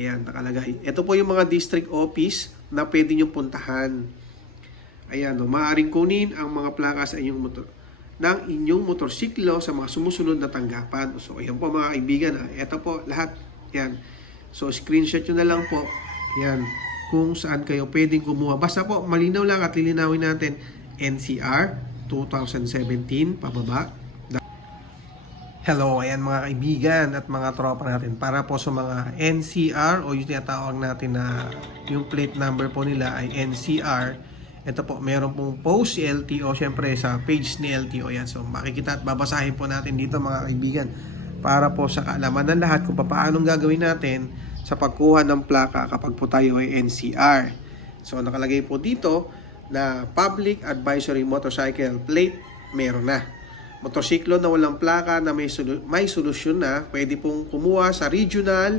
Ayan, nakalagay. Ito po yung mga district office na pwede nyo puntahan. Ayan, no, maaaring kunin ang mga plaka sa inyong motor ng inyong motorsiklo sa mga sumusunod na tanggapan. So, ayan po mga kaibigan. Ito po lahat. Ayan. So, screenshot nyo na lang po. Ayan. Kung saan kayo pwedeng kumuha. Basta po, malinaw lang at lilinawin natin. NCR 2017, pababa. Hello, ayan mga kaibigan at mga tropa natin. Para po sa mga NCR o yung tinatawag natin na yung plate number po nila ay NCR. Ito po, meron pong post si LTO syempre sa page ni LTO yan. So makikita at babasahin po natin dito mga kaibigan para po sa kaalaman ng lahat kung paano gagawin natin sa pagkuha ng plaka kapag po tayo ay NCR. So nakalagay po dito na Public Advisory Motorcycle Plate meron na. Motorsiklo na walang plaka na may solusyon na, pwede pong kumuha sa regional.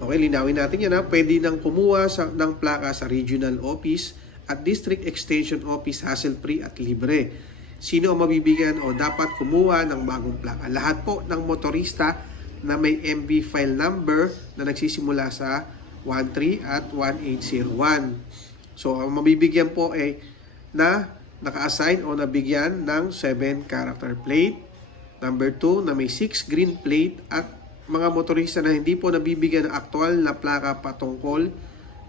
Okay, linawin natin yan ha. Pwede nang kumuha ng plaka sa regional office at district extension office, hassle-free at libre. Sino ang mabibigyan o dapat kumuha ng bagong plaka? Lahat po ng motorista na may MB file number na nagsisimula sa 13 at 1801. So, ang mabibigyan po ay na naka-assign o nabigyan ng 7 character plate. Number 2, na may 6 green plate at mga motorista na hindi po nabibigyan ng aktual na plaka patungkol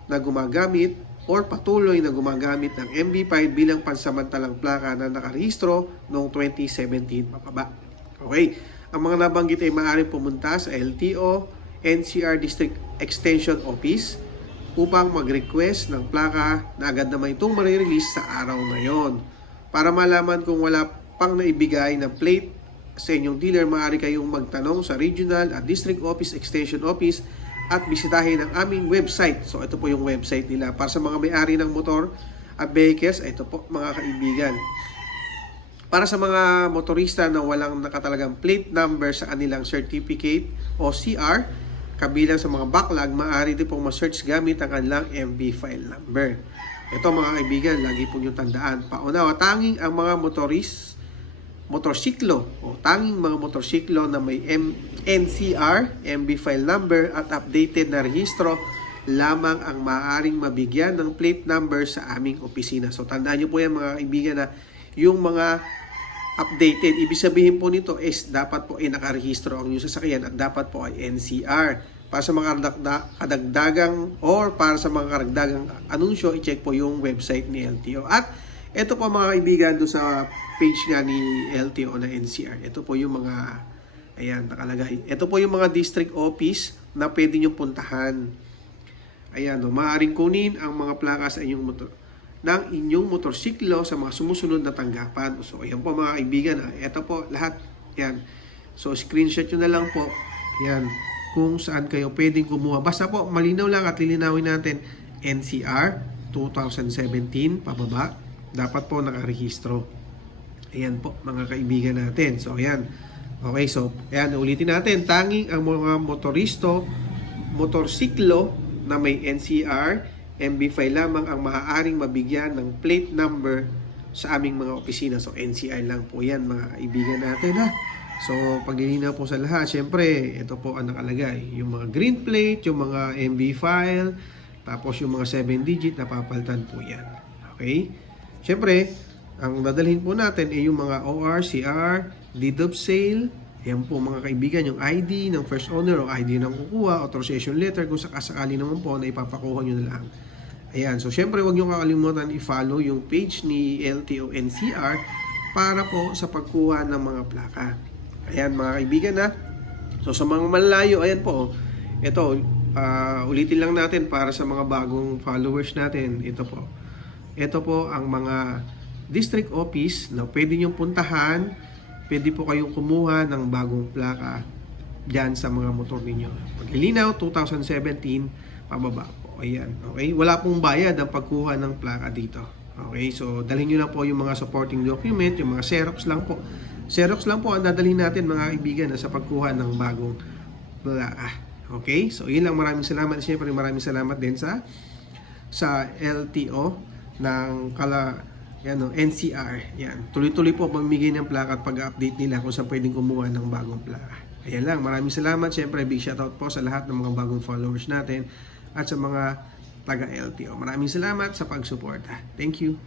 na gumagamit or patuloy na gumagamit ng MB5 bilang pansamantalang plaka na nakarehistro noong 2017 pababa. Okay, ang mga nabanggit ay maaari pumunta sa LTO, NCR District Extension Office upang mag-request ng plaka na agad naman itong marirelease sa araw na yon. Para malaman kung wala pang naibigay na plate sa inyong dealer, maaari kayong magtanong sa Regional at District Office Extension Office at bisitahin ang aming website. So ito po yung website nila para sa mga may-ari ng motor at vehicles. Ito po mga kaibigan. Para sa mga motorista na walang nakatalagang plate number sa kanilang certificate o CR, kabilang sa mga backlog, maaari din pong ma-search gamit ang kanilang MB file number. Ito mga kaibigan, lagi po nyo tandaan. Paunawa, tanging ang mga motorsiklo o tanging mga motorsiklo na may NCR, MB file number at updated na rehistro lamang ang maaaring mabigyan ng plate number sa aming opisina. So tandaan nyo po yan mga kaibigan na yung mga updated, ibig sabihin po nito is dapat po ay nakarehistro ang inyong sasakyan at dapat po ay NCR. Para sa mga kadagdagang or para sa mga karagdagang anunsyo, i-check po yung website ni LTO. At ito po mga kaibigan doon sa page nga ni LTO na NCR. Ito po yung mga, ayan, nakalagay. Ito po yung mga district office na pwede nyo puntahan. Ayan, no, maaaring kunin ang mga plaka sa inyong motor ng inyong motorsiklo sa mga sumusunod na tanggapan. So, ayan po mga kaibigan. Ito po lahat. Ayan. So, screenshot nyo na lang po. Ayan. Kung saan kayo pwedeng kumuha. Basta po, malinaw lang at lilinawin natin. NCR 2017, pababa. Dapat po nakarehistro. Ayan po, mga kaibigan natin. So, ayan. Okay, so, ayan. Ulitin natin. Tanging ang mga motorsiklo na may NCR, MB file lamang ang maaaring mabigyan ng plate number sa aming mga opisina. So, NCR lang po yan mga kaibigan natin ha. So, paglilinaw po sa lahat, syempre, ito po ang nakalagay. Yung mga green plate, yung mga MB file, tapos yung mga 7-digit, napapalitan po yan. Okay? Syempre, ang dadalhin po natin ay yung mga OR, CR, deed of sale, yan po mga kaibigan, yung ID ng first owner o ID ng kukuha, authorization letter, kung sakasakali naman po na ipapakuha nyo na lang. Ayan, so syempre huwag nyo kakalimutan i-follow yung page ni LTO NCR para po sa pagkuha ng mga plaka. Ayan mga kaibigan ha. So sa mga malayo, ayan po, ito, ulitin lang natin para sa mga bagong followers natin, ito po. Ito po ang mga district office na pwede nyo puntahan. Pwede po kayong kumuha ng bagong plaka dyan sa mga motor ninyo. Paglilinaw, 2017, pababa po. Ayan, okay? Wala pong bayad ang pagkuha ng plaka dito. Okay, so dalhin nyo lang po yung mga supporting document, yung mga Xerox lang po. Xerox lang po ang dadalhin natin mga kaibigan sa pagkuha ng bagong plaka. Okay, so yun lang. Maraming salamat. Siyempre maraming salamat din sa LTO ng NCR. Yan. Tuloy-tuloy po pamimigay ng plaka at pag-update nila kung saan pwedeng kumuha ng bagong plaka. Ayan lang. Maraming salamat. Siyempre, big shoutout po sa lahat ng mga bagong followers natin. at sa mga taga-LTO. Maraming salamat sa pagsuporta. Thank you.